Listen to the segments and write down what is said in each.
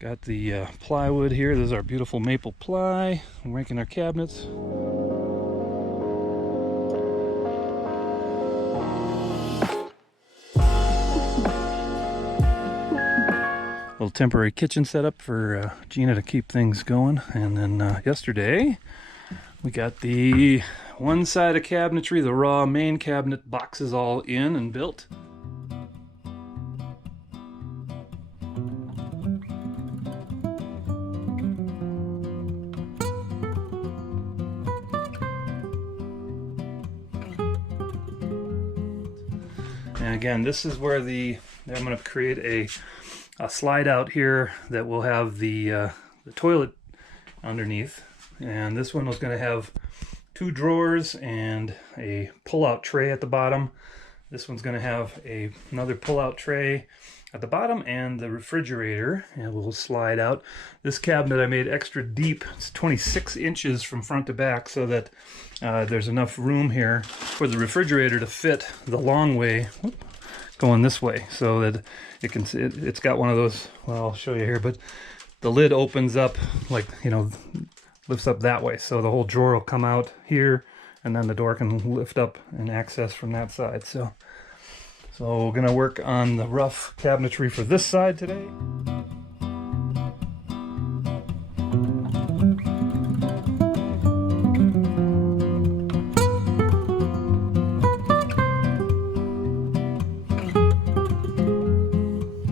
Got the plywood here. This is our beautiful maple ply. We're making our cabinets. Little temporary kitchen setup for Gina to keep things going. And then yesterday we got the one side of cabinetry, the raw main cabinet boxes all in and built. And again, this is where I'm going to create a slide out here that will have the toilet underneath. And this one was going to have 2 drawers and a pull-out tray at the bottom. This one's going to have another pull-out tray at the bottom and the refrigerator, and we'll slide out. This cabinet I made extra deep. It's 26 inches from front to back, so that there's enough room here for the refrigerator to fit the long way going this way, so that it's got one of those, well, I'll show you here, but the lid opens up, like, you know, lifts up that way, so the whole drawer will come out here, and then the door can lift up and access from that side. So we're gonna work on the rough cabinetry for this side today.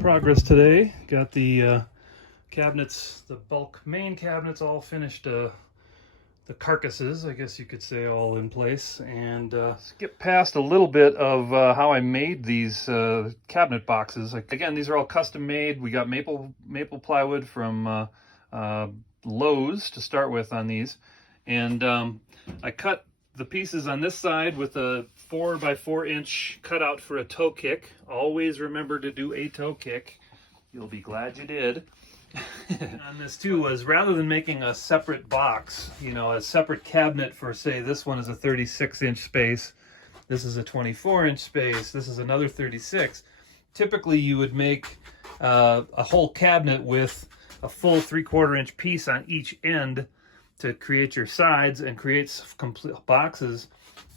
Progress today. Got the cabinets, the bulk main cabinets all finished, the carcasses, I guess you could say, all in place, and skip past a little bit of how I made these cabinet boxes. Like, again, these are all custom made. We got maple plywood from Lowe's to start with on these, and I cut the pieces on this side with a 4x4 inch cutout for a toe kick. Always remember to do a toe kick. You'll be glad you did. On this too was, rather than making a separate box, you know, a separate cabinet for, say, this one is a 36-inch space, this is a 24-inch space, this is another 36. Typically you would make a whole cabinet with a full 3/4-inch piece on each end to create your sides and create complete boxes.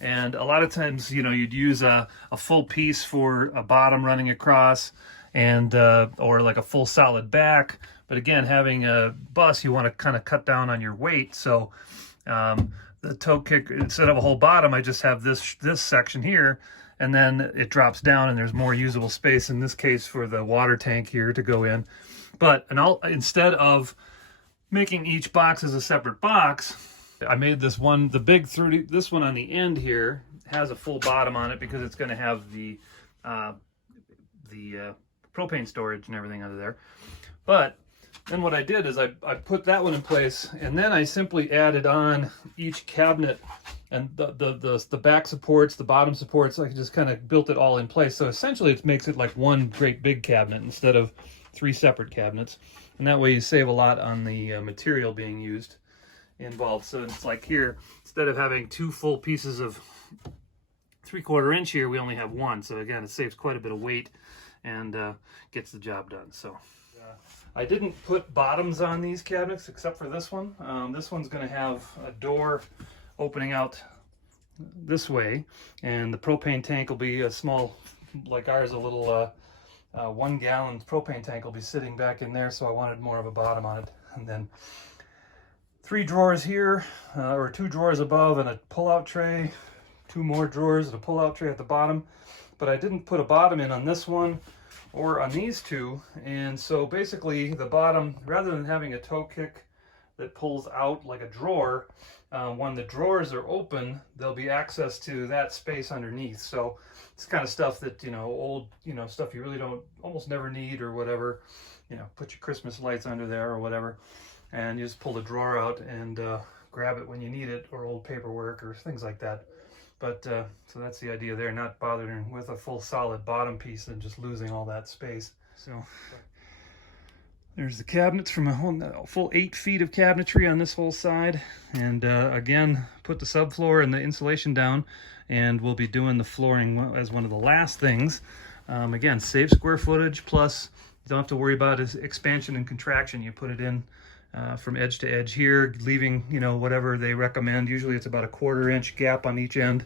And a lot of times, you know, you'd use a full piece for a bottom running across, and or like a full solid back. But again, having a bus, you want to kind of cut down on your weight. So the toe kick, instead of a whole bottom, I just have this section here, and then it drops down and there's more usable space, in this case for the water tank here to go in. But instead of making each box as a separate box, I made this one, the big 30, this one on the end here has a full bottom on it because it's going to have the propane storage and everything under there. But then what I did is I put that one in place, and then I simply added on each cabinet and the back supports, the bottom supports. I just kind of built it all in place. So essentially it makes it like one great big cabinet instead of 3 separate cabinets. And that way you save a lot on the material being used involved. So it's like here, instead of having 2 full pieces of 3/4 inch here, we only have 1. So again, it saves quite a bit of weight and gets the job done. So I didn't put bottoms on these cabinets except for this one. This one's going to have a door opening out this way, and the propane tank will be a small, like ours, a little 1-gallon propane tank will be sitting back in there, so I wanted more of a bottom on it. And then 3 drawers here, or 2 drawers above, and a pull-out tray, 2 more drawers and a pull-out tray at the bottom. But I didn't put a bottom in on this one or on these 2, and so basically the bottom, rather than having a toe kick that pulls out like a drawer, when the drawers are open, there'll be access to that space underneath. So it's kind of stuff that, you know, old, you know, stuff you really don't, almost never need or whatever, you know, put your Christmas lights under there or whatever, and you just pull the drawer out and grab it when you need it, or old paperwork or things like that. But so that's the idea there, not bothering with a full solid bottom piece and just losing all that space. So there's the cabinets from a full 8 feet of cabinetry on this whole side. And again, put the subfloor and the insulation down, and we'll be doing the flooring as one of the last things. Again, save square footage, plus You don't have to worry about is expansion and contraction. You put it in from edge to edge here, leaving, you know, whatever they recommend. Usually it's about a 1/4 inch gap on each end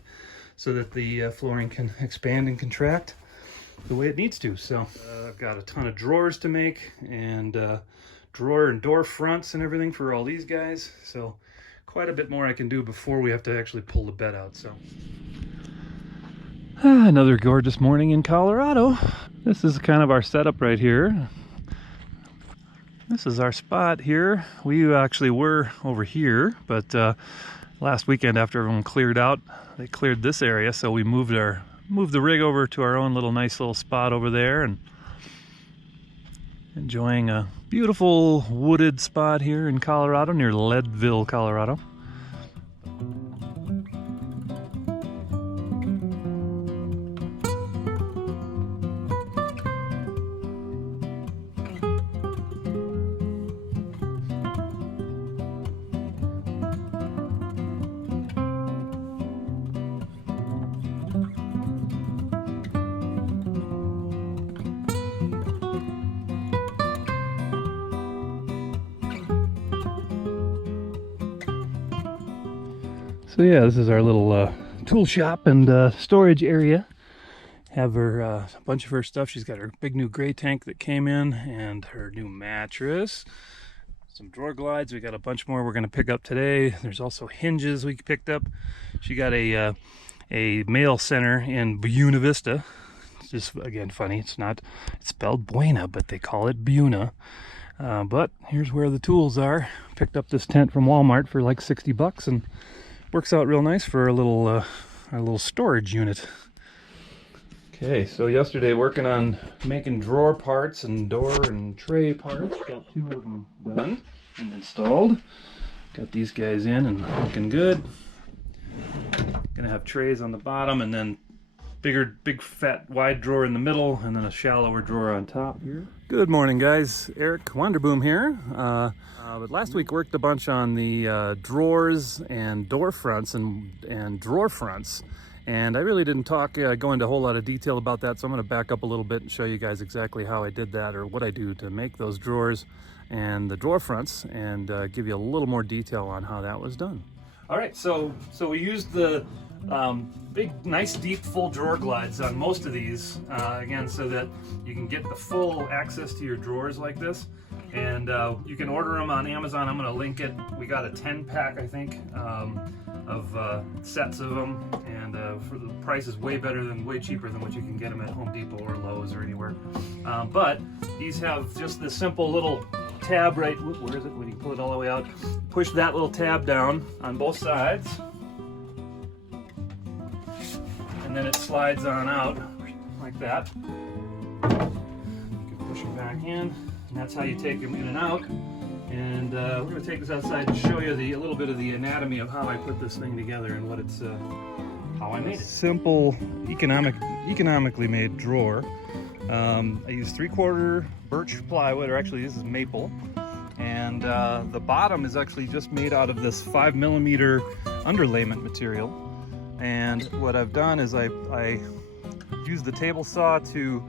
so that the flooring can expand and contract the way it needs to. So I've got a ton of drawers to make, and drawer and door fronts and everything for all these guys. So quite a bit more I can do before we have to actually pull the bed out. So another gorgeous morning in Colorado. This is kind of our setup right here. This is our spot here. We actually were over here, but last weekend after everyone cleared out, they cleared this area, so we moved the rig over to our own little nice little spot over there, and enjoying a beautiful wooded spot here in Colorado near Leadville, Colorado. So yeah, this is our little tool shop and storage area. Have her a bunch of her stuff. She's got her big new gray tank that came in, and her new mattress. Some drawer glides. We got a bunch more we're going to pick up today. There's also hinges we picked up. She got a mail center in Buena Vista. It's just, again, funny. It's spelled Buena, but they call it Buena. But here's where the tools are. Picked up this tent from Walmart for like 60 bucks, and works out real nice for our little storage unit. Okay, so yesterday working on making drawer parts and door and tray parts. Got 2 of them done and installed. Got these guys in and looking good. Gonna have trays on the bottom, and then big fat wide drawer in the middle, and then a shallower drawer on top here. Good morning, guys. Eric Wonderboom here. But last week worked a bunch on the drawers and door fronts and drawer fronts, and I really didn't go into a whole lot of detail about that, so I'm going to back up a little bit and show you guys exactly how I did that, or what I do to make those drawers and the drawer fronts, and give you a little more detail on how that was done. All right, so we used the big, nice, deep, full drawer glides on most of these, again, so that you can get the full access to your drawers like this. And you can order them on Amazon. I'm going to link it. We got a 10-pack, I think, of sets of them, and for the price is way cheaper than what you can get them at Home Depot or Lowe's or anywhere. But these have just this simple little tab right. Where is it? When you pull it all the way out, push that little tab down on both sides, and then it slides on out like that. You can push it back in. And that's how you take them in and out. And we're going to take this outside and show you a little bit of the anatomy of how I put this thing together and what it's how I made it. Simple, economically made drawer. I use 3/4 birch plywood, or actually this is maple. And the bottom is actually just made out of this 5mm underlayment material. And what I've done is I used the table saw to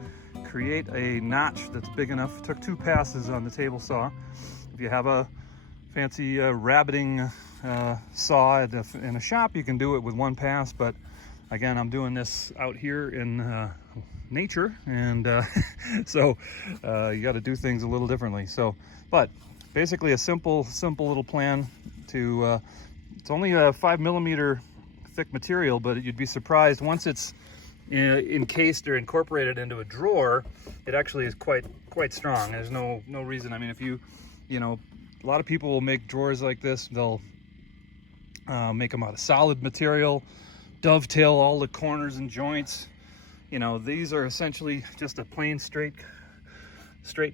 create a notch that's big enough. It took 2 passes on the table saw. If you have a fancy rabbiting saw in a shop, you can do it with 1 pass, but again, I'm doing this out here in nature, and so you got to do things a little differently. So, but basically a simple little plan to it's only a 5mm thick material, but you'd be surprised once it's encased or incorporated into a drawer, it actually is quite strong. There's no reason. I mean, if you know, a lot of people will make drawers like this. They'll make them out of solid material, dovetail all the corners and joints. You know, these are essentially just a plain straight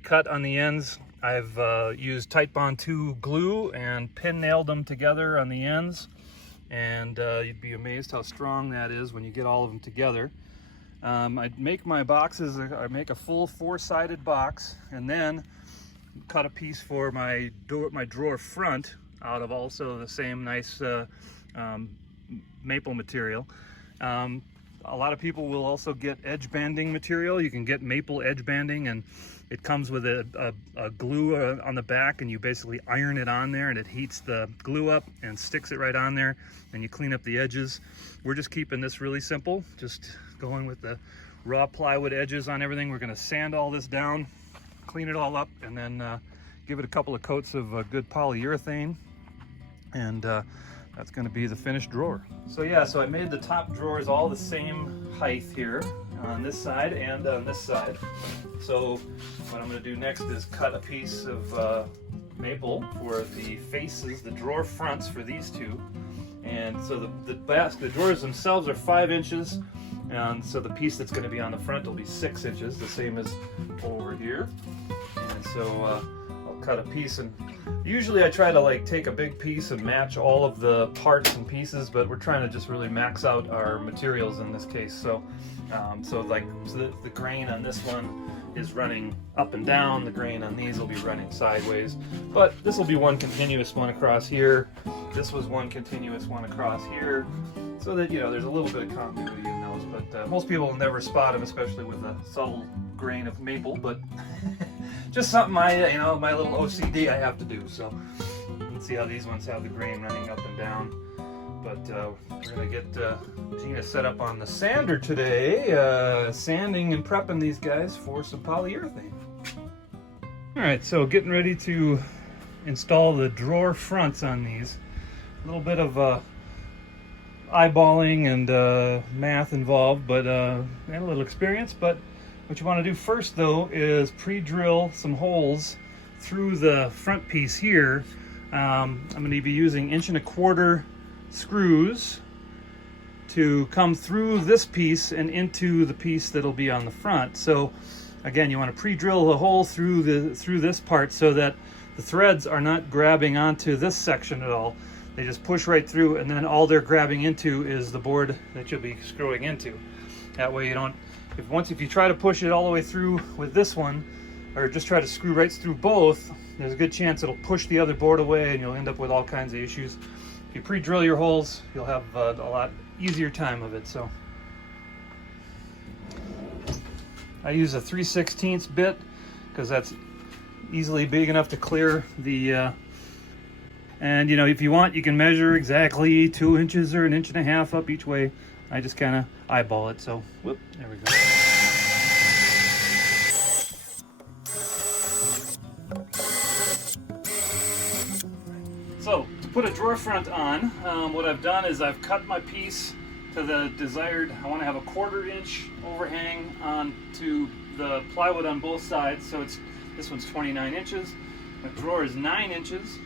cut on the ends. I've used Titebond 2 glue and pin nailed them together on the ends, and you'd be amazed how strong that is when you get all of them together. I make my boxes. I make a full 4-sided box, and then cut a piece for my drawer front out of also the same nice maple material. A lot of people will also get edge banding material. You can get maple edge banding, and it comes with a glue on the back, and you basically iron it on there, and it heats the glue up and sticks it right on there, and you clean up the edges. We're just keeping this really simple, just going with the raw plywood edges on everything. We're going to sand all this down, clean it all up, and then give it a couple of coats of good polyurethane, and that's going to be the finished drawer. So yeah, so I made the top drawers all the same height here on this side and on this side. So what I'm going to do next is cut a piece of maple for the faces, the drawer fronts for these two. And so the drawers themselves are 5 inches, and so the piece that's going to be on the front will be 6 inches, the same as over here. And so I'll cut a piece, and usually I try to like take a big piece and match all of the parts and pieces, but we're trying to just really max out our materials in this case. So the grain on this one is running up and down, the grain on these will be running sideways, but this will be one continuous one across here. This was one continuous one across here, so that, you know, there's a little bit of continuity in those, but most people will never spot them, especially with a subtle grain of maple, but just something my little OCD I have to do. So let's see how these ones have the grain running up and down. But we're gonna get Gina set up on the sander today, sanding and prepping these guys for some polyurethane. All right, so getting ready to install the drawer fronts on these. A little bit of eyeballing and math involved, but and a little experience. But what you want to do first, though, is pre-drill some holes through the front piece here. I'm going to be using 1¼ screws to come through this piece and into the piece that'll be on the front. So again, you want to pre-drill the hole through this part so that the threads are not grabbing onto this section at all. They just push right through, and then all they're grabbing into is the board that you'll be screwing into. That way you don't, if you try to push it all the way through with this one, or just try to screw right through both, there's a good chance it'll push the other board away and you'll end up with all kinds of issues. If you pre-drill your holes, you'll have a lot easier time of it. So I use a 3/16 bit because that's easily big enough to clear the and you know, if you want, you can measure exactly 2 inches or 1.5 inches up each way. I just kind of eyeball it. So whoop, there we go. So to put a drawer front on, what I've done is I've cut my piece to the desired, I want to have a 1/4 inch overhang onto the plywood on both sides. So this one's 29 inches. My drawer is 9 inches.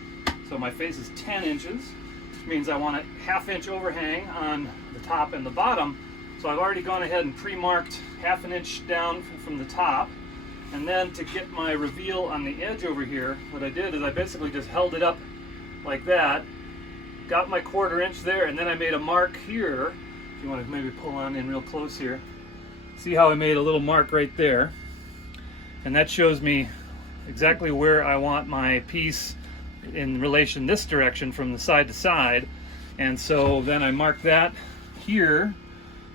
So my face is 10 inches, which means I want a 1/2 inch overhang on the top and the bottom. So I've already gone ahead and pre-marked 1/2 inch down from the top. And then to get my reveal on the edge over here, what I did is I basically just held it up like that, got my 1/4 inch there, and then I made a mark here. If you want to maybe pull on in real close here. See how I made a little mark right there? And that shows me exactly where I want my piece in relation this direction from the side to side. And so then I mark that here.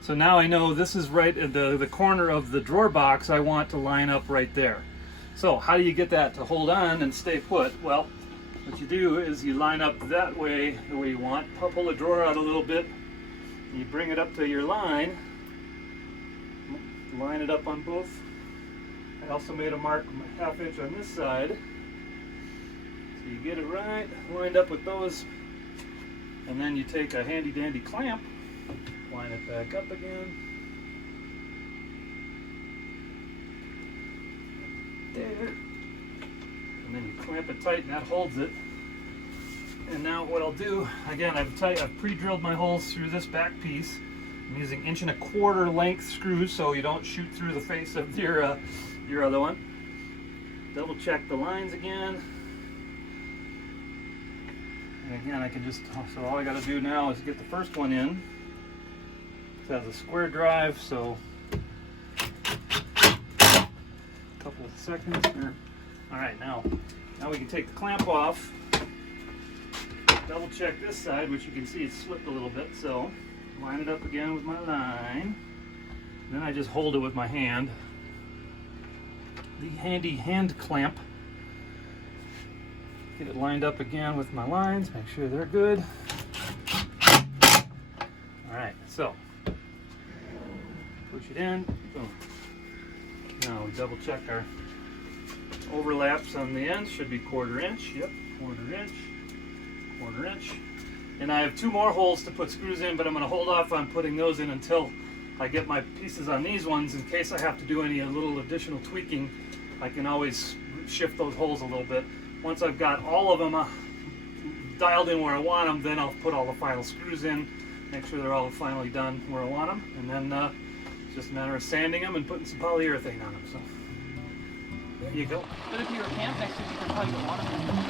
So now I know this is right at the corner of the drawer box I want to line up right there. So how do you get that to hold on and stay put? Well, what you do is you line up that way, the way you want, pull the drawer out a little bit, and you bring it up to your line it up on both. I also made a mark 1/2 inch on this side. So you get it right, lined up with those, and then you take a handy dandy clamp, line it back up again. There. And then you clamp it tight and that holds it. And now what I'll do, again, I've pre-drilled my holes through this back piece. I'm using 1¼ length screws so you don't shoot through the face of your other one. Double check the lines again. And again, I can just, so all I got to do now is get the first one in. It has a square drive, so a couple of seconds here. All right, now we can take the clamp off. Double check this side, which you can see it's slipped a little bit, so line it up again with my line. Then I just hold it with my hand. The handy hand clamp. Get it lined up again with my lines, make sure they're good. All right, so push it in, boom. Now we double check our overlaps on the ends, should be 1/4 inch, yep, 1/4 inch, 1/4 inch. And I have 2 more holes to put screws in, but I'm gonna hold off on putting those in until I get my pieces on these ones. In case I have to do any little additional tweaking, I can always shift those holes a little bit. Once I've got all of them dialed in where I want them, then I'll put all the final screws in, make sure they're all finally done where I want them, and then it's just a matter of sanding them and putting some polyurethane on them. So there you go. But if you were camping next to it, you could probably go on them.